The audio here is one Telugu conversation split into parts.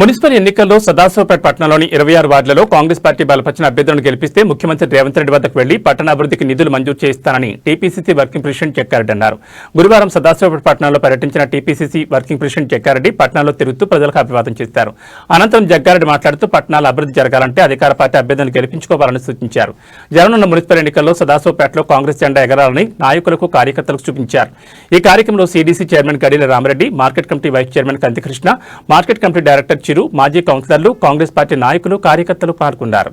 మున్సిపల్ ఎన్నికల్లో సదాశివపేట పట్టణంలోని 26 వార్డులలో కాంగ్రెస్ పార్టీ బలపరిచిన అభ్యర్థులను గెలిపిస్తే ముఖ్యమంత్రి రేవంత్ రెడ్డి వద్దకు వెళ్లి పట్టణాభివృద్ధికి నిధులు మంజూరు చేయిస్తానని టీపీసీసీ వర్కింగ్ ప్రెసిడెంట్ చెక్కారెడ్డి అన్నారు. గురువారం సదాశివపేట పట్టణంలో పర్యటించిన టీపీసీసీ వర్కింగ్ ప్రెసిడెంట్ చెక్కారెడ్డి పట్టణంలో తిరుగుతూ ప్రజలకు అభివాదం చేశారు. అనంతరం జగ్గారెడ్డి మాట్లాడుతూ పట్టణాల అభివృద్ధి జరగాలంటే అధికార పార్టీ అభ్యర్థులను గెలిపించుకోవాలని సూచించారు. జరగనున్న మున్సిపల్ ఎన్నికల్లో సదాశివపేటలో కాంగ్రెస్ జెండా ఎగరాలని నాయకులకు కార్యకర్తలకు చూపించారు. ఈ కార్యక్రమంలో CDC chairman Gadila Ramareddy, market committee vice chairman Kanthikrishna, market committee director Chiru, మాజీ కౌన్సిలర్లు, కాంగ్రెస్ పార్టీ నాయకులు, కార్యకర్తలు పాల్గొన్నారు.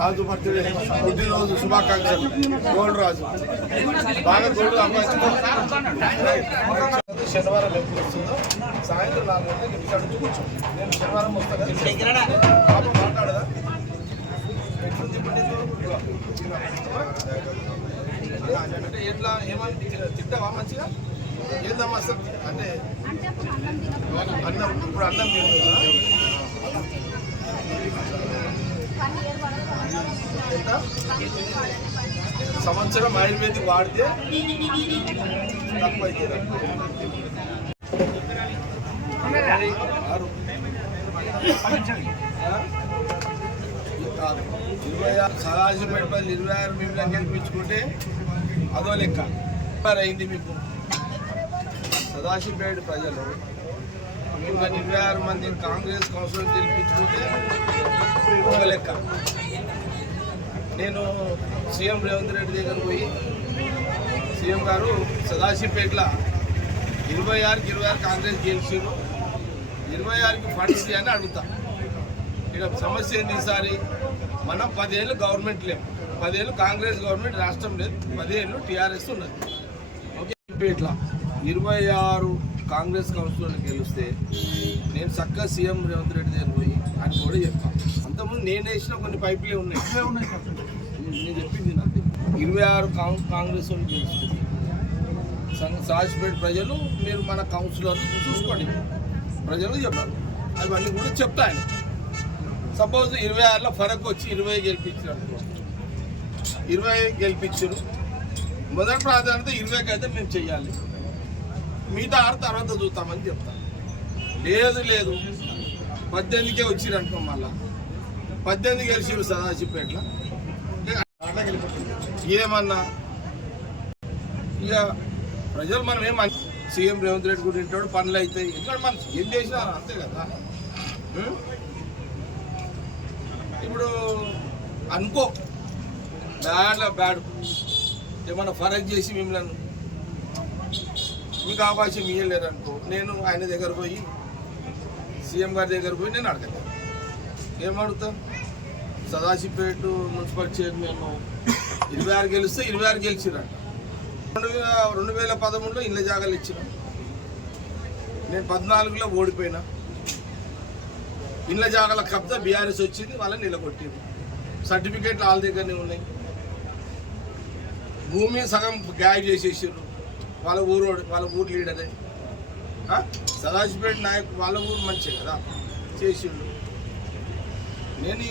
రాజు బర్త్డే పుట్టినరోజు శుభాకాంక్షలు. గోల్డ్ రాజు బాగా గోల్డ్ శనివారం ఎప్పుడు వస్తుందో సాయంత్రం 4 గంటలకు ఇంటికాడ కూర్చో. నేను శనివారం వస్తాను మాట్లాడదా అంటే ఎట్లా ఏమని తింటావా మంచిగా ఏందమ్మా అసలు అంటే అన్నం ఇప్పుడు అన్నం తింటుందా? సంవత్సరం ఆయుర్వేదిక్ వాడితే తక్కువ అయితే సదాశివపేట 26 మిమ్మల్ని గెలిపించుకుంటే అదో లెక్క అయింది. మీకు సదాశివపేట ప్రజలు మిమ్మల్ని 26 మంది కాంగ్రెస్ కౌన్సిలర్ గెలిపించుకుంటే ఒక లెక్క. నేను సీఎం రేవంత్ రెడ్డి దగ్గర పోయి సీఎం గారు సదాశివపేటలో 26కి 26 కాంగ్రెస్ గెలిచారు, 26కి ఫండ్స్ అని అడుగుతా. ఇక సమస్య ఏంటి? ఈసారి మనం 10 ఏళ్ళు గవర్నమెంట్ లేము, 10 ఏళ్ళు కాంగ్రెస్ గవర్నమెంట్ రాష్ట్రం లేదు, 10 ఏళ్ళు టీఆర్ఎస్ ఉన్నది. ఓకే, ఇట్లా 26 కాంగ్రెస్ కౌన్సిలర్లు గెలిస్తే నేను చక్కగా సీఎం రేవంత్ రెడ్డి దగ్గర పోయి అని కూడా చెప్తాను. అంతకుముందు నేను వేసిన కొన్ని పైపులే ఉన్నాయి, నేను చెప్పింది నాకు. 26 కాంగ్రెస్ వాళ్ళు గెలుస్తుంది. సదాశివపేట ప్రజలు మీరు మన కౌన్సిలర్ చూసుకోండి, ప్రజలు చెప్పారు. అవన్నీ కూడా చెప్తాను. సపోజ్ 26లో ఫరక్ వచ్చి 20 గెలిపించారు అనుకో, 20 గెలిపించారు. మొదటి ప్రాధాన్యత 20కి అయితే మేము చెయ్యాలి, మిగతా 6 తర్వాత చూస్తామని చెప్తాను. లేదు 18కే వచ్చిరు అనుకో, మళ్ళా 18 గెలిచిరు సదాశివపేటలో ఏమన్నా ఇక ప్రజలు మనం ఏమన్నా సీఎం రేవంత్ రెడ్డి కూడా ఇంటాడు, పనులు అవుతాయి. ఎందుకంటే మనం ఏం చేసినా అంతే కదా. ఇప్పుడు అనుకో బ్యాడ్ ఏమన్నా ఫరక్ చేసి మిమ్మల్ని మీకు అవకాశం ఇవ్వలేరు అనుకో, నేను ఆయన దగ్గర పోయి సీఎం గారి దగ్గర పోయి నేను అడగను. ఏమడుగుతాను? సదాశివపేట మున్సిపల్ చైర్మన్ 26 గెలిస్తే 26 గెలిచిరంట. 2013లో ఇళ్ళ జాగాలు ఇచ్చిన, నేను 14లో ఓడిపోయినా. ఇళ్ళ జాగాల కబ్జా బీఆర్ఎస్ వచ్చింది, వాళ్ళని నిలబొట్టింది. సర్టిఫికేట్లు వాళ్ళ దగ్గరనే ఉన్నాయి. భూమి సగం గ్యాగ్ చేసేసారు. వాళ్ళ ఊరు లీడరే సదాశివపేట నాయకు, వాళ్ళ ఊరు మంచి కదా చేసిండు. నేను